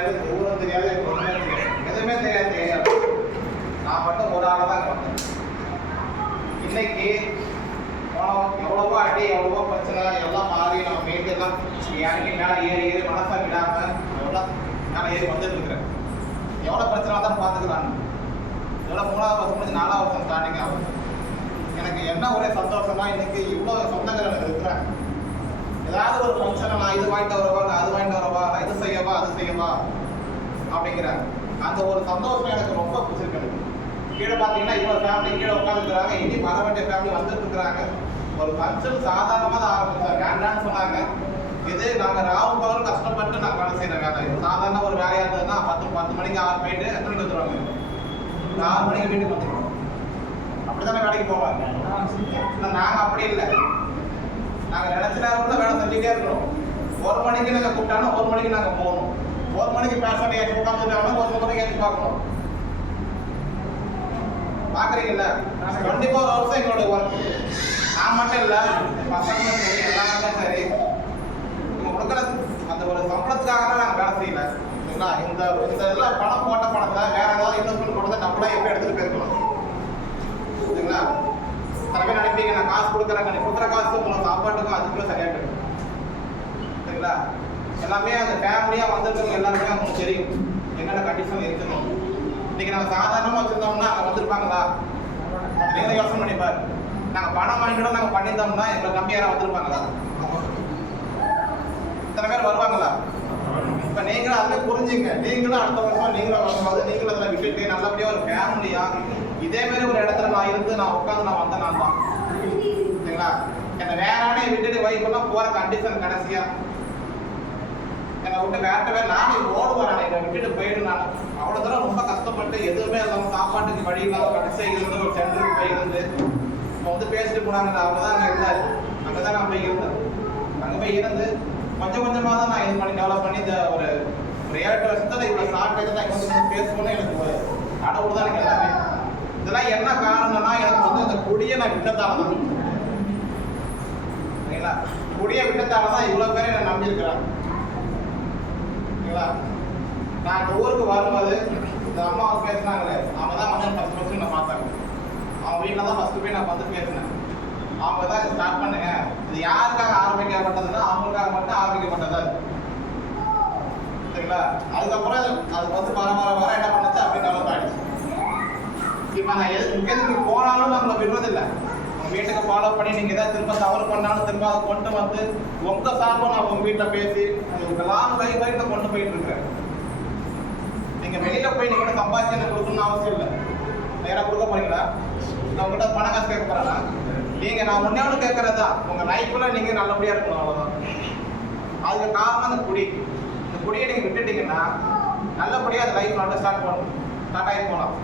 தெரியாது, ஊரும் தெரியாது, ஒன்றுமே தெரியாது, எதுவுமே தெரியாது. நான் மட்டும் ஒரு ஆளாக தான் வந்தேன். இன்னைக்கு எவ்வளவோ அடி, எவ்வளவோ பிரச்சனை எல்லாம் மாறி நம்ம மீட்டு எல்லாம் இறங்கி மேலே ஏறி மனசா விடாம எவ்வளோ மேலே ஏறி வந்துட்டு இருக்கிறேன். எவ்வளோ பிரச்சனை தான் பார்த்துக்கிறாங்க. எவ்வளோ 3வது வருஷம் முடிஞ்சு 4வது வருஷம் ஸ்டார்டிங் ஆகும். எனக்கு என்ன ஒரே சந்தோஷமா இன்னைக்கு இவ்வளோ சொந்தங்கள் எனக்கு இருக்கிறேன். ஏதாவது ஒரு ஃபங்க்ஷனை நான் இது வாங்கிட்டு வரவா, நான் அது வாங்கிட்டு வரவா, நான் இது செய்யவா அது செய்யவா அப்படிங்கிறாங்க. அந்த ஒரு சந்தோஷம் எனக்கு ரொம்ப பிடிச்சிருக்கு. கீழே பார்த்தீங்கன்னா இவ்வளோ ஃபேமிலி கீழே உட்காந்துருக்குறாங்க. இனி வர வேண்டிய ஃபேமிலி வந்துட்டு இருக்கிறாங்க. ஒரு ஃபங்க்ஷன் சாதாரணமாக தான் ஆரம்பிச்சாங்க. வேண்டான்னு சொன்னாங்க. இது நாங்கள் ராவும் பகலும் கஷ்டப்பட்டு நாங்கள் வேலை செய்கிற வேலை. சாதாரண ஒரு வேலையாக இருந்ததுன்னா 10 மணிக்கு 6 போயிட்டு எத்தனை மணிக்கு வந்துடுவாங்க? 6 மணிக்கு வீட்டுக்கு வந்துடுவோம். அப்படித்தானே வேலைக்கு போவாங்க. நாங்கள் அப்படி இல்லை. நாங்கள் நினைச்ச நேரம் கூட வேலை செஞ்சுட்டே இருக்கிறோம். 1 மணிக்கு நாங்கள் கூப்பிட்டாலும் 1 மணிக்கு நாங்கள் போகணும். 1 மணிக்கு பேஷண்ட் ஏற்றி உட்காந்துட்டாங்கன்னா 1 மணிக்கு ஏற்றி பார்க்கணும். பார்க்குறீங்கல்ல, 24 ஹவர்ஸ் எங்களோட ஒர்க். நான் மட்டும் இல்லை, பசங்களும் சரி, எல்லாருமே சரி, நீங்கள் கொடுக்குற அந்த ஒரு சம்பளத்துக்காக தான் நாங்கள் வேலை செய்யல. சரிங்களா? இந்த இதெல்லாம் பணம் போட்ட பணத்தை வேற ஏதாவது இன்வெஸ்ட்மெண்ட் போட்டதை நம்மளே எப்போ எடுத்துகிட்டு போயிருக்கணும். சரிங்களா? சில பேர் நினைப்பீங்க நான் காசு கொடுக்குறாங்க, நீ கொடுக்குற காசு உங்களுக்கு சாப்பாட்டுக்கும் அதுக்குள்ளே சரியாக போயிடும். சரிங்களா? எல்லாமே அந்த ஃபேமிலியாக வந்துருக்கவங்க எல்லாருமே அவங்களுக்கு தெரியும் என்னென்ன கண்டிஷன் இருக்கணும். இன்னைக்கு நம்ம சாதாரணமாக வச்சுருந்தோம்னா அங்கே வந்திருப்பாங்களா? நீங்கள் யோசனை பண்ணிப்பாரு. நாங்கள் பணம் வாங்கிட்டோம் நாங்கள் பண்ணியிருந்தோம்னா எங்களை நம்பி யாராவது வந்திருப்பாங்களா? இத்தனை பேர் வருவாங்களா? இப்போ நீங்களும் அதில் புரிஞ்சுங்க. நீங்களும் அடுத்த வருஷம் நீங்களும் வரும்போது நீங்களும் அதில் விட்டுட்டு நல்லபடியாக ஒரு ஃபேமிலியாக இதேமாரி ஒரு இடத்துல நான் இருந்து நான் உட்காந்து நான் வந்தேன். நான் தான் சரிங்களா? என்னை வேணானே விட்டுட்டு வைஃபெல்லாம் போகிற கண்டிஷன் கடைசியாக என்னை விட்டு வேட்டவே நானே ஓடுவேன். என்னை விட்டுட்டு போயிடு. நான் அவ்வளோ தூரம் ரொம்ப கஷ்டப்பட்டு எதுவுமே இல்லாமல் சாப்பாட்டுக்கு வழி இல்லாமல் கடைசியாக இருந்து ஒரு சென்டருக்கு போய் இருந்து இப்போ வந்து பேசிட்டு போனாங்க. அவங்க தான் அங்கே இருந்தார். அங்கே தான் நான் போய் இருந்தேன். அங்கே போய் இருந்து கொஞ்சம் கொஞ்சமாக தான் நான் இது பண்ணி டெவலப் பண்ணி இந்த ஒரு 7-8 வருஷத்தில் இவ்வளோ ஷார்ட் தான் இங்கே வந்து பேசணும்னு எனக்கு ஒரு கடவுள் தான் எனக்கு எல்லாமே. இதெல்லாம் என்ன காரணம்னா எனக்கு வந்து இந்த குடியை நான் விட்டத்தால தான். சரிங்களா? குடியை விட்டத்தால தான் இவ்வளோ பேர் என்னை நம்பியிருக்கிறாங்க. சரிங்களா? நான் இந்த ஊருக்கு வரும்போது இந்த அம்மாவை பேசினாங்களே, அவங்க தான் வந்து ஃபர்ஸ்ட் நான் பார்த்தாங்க. அவங்க வீட்டில் தான் ஃபஸ்ட்டு போய் நான் வந்து பேசினேன். அவங்க தான் இதை ஸ்டார்ட் பண்ணுங்க. இது யாருக்காக ஆரம்பிக்கப்பட்டதுன்னா அவங்களுக்காக மட்டும் ஆரம்பிக்கப்பட்டது. சரிங்களா? அதுக்கப்புறம் அது வந்து வர என்ன பண்ணுச்சு அப்படி டெவலப் ஆகிடுச்சு. இப்போ நான் எதுக்கு போனாலும் நம்மளை விடுறதில்லை. உங்கள் வீட்டுக்கு ஃபாலோ பண்ணி நீங்கள் எதாவது திரும்ப தவறு பண்ணாலும் திரும்ப அதை கொண்டு வந்து உங்கள் சார்பும் நான் உங்கள் வீட்டில் பேசி உங்களுக்கு லாங் லைஃப் வரைக்கும் கொண்டு போயிட்டு இருக்கிறேன். நீங்கள் வெளியில் போய் நீங்கள் சம்பாதிச்சு எனக்கு கொடுக்கணும்னு அவசியம் இல்லை. நேராக கொடுக்க போறீங்களா? நான் உங்கள்கிட்ட பணம் காசு கேட்க போகிறேன்னா நீங்கள் நான் முன்னே கேட்குறதா உங்கள் லைஃப்பில் நீங்கள் நல்லபடியாக இருக்கணும். அவ்வளோதான். அதுக்கு காரணம் அந்த குடி. இந்த குடியை நீங்கள் விட்டுட்டீங்கன்னா நல்லபடியாக அந்த லைஃப் நல்லா ஸ்டார்ட் ஆகி போகலாம்.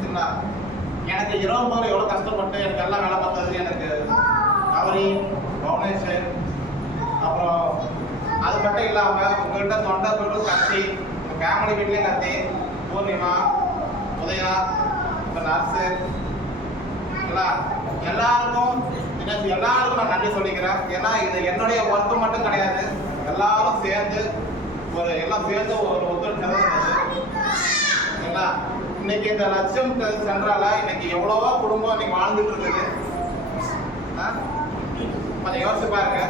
சரிங்களா? எனக்கு இரவு முதல்ல எவ்வளோ கஷ்டப்பட்டு எனக்கு எல்லாம் வேலை பார்த்தது. எனக்கு கவரி, பவுனேஷன், அப்புறம் அது மட்டும் இல்லாமல் உங்கள்கிட்ட தொண்டை பொருள் கத்தி, உங்கள் ஃபேமிலி வீட்லேயும் கத்தி, பூர்ணிமா, உதயா, இப்போ நர்ஸு எல்லாருக்கும் நான் நன்றி சொல்லிக்கிறேன். ஏன்னா இது என்னுடைய ஒர்க்கு மட்டும் கிடையாது. எல்லாரும் சேர்ந்து எல்லாம் சேர்ந்து ஒரு ஒத்துழைப்பு சரிங்களா? இன்னைக்கு இந்த லட்சம் சென்றால இன்னைக்கு எவ்வளவோ குடும்பம் இன்னைக்கு வாழ்ந்துட்டு இருக்குது. கொஞ்சம் யோசிச்சு பாருங்க.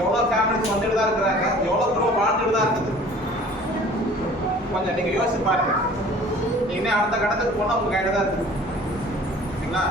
எவ்வளோ ஃபேமிலிஸ் வந்துட்டு தான் இருக்கிறாங்க, எவ்வளோ குடும்பம் வாழ்ந்துட்டு தான் இருக்குது. கொஞ்சம் நீங்க யோசிச்சு பாருங்க. இன்னும் அடுத்த கடத்துக்கு போனால் உங்க கையில தான் இருக்குது. சரிங்களா?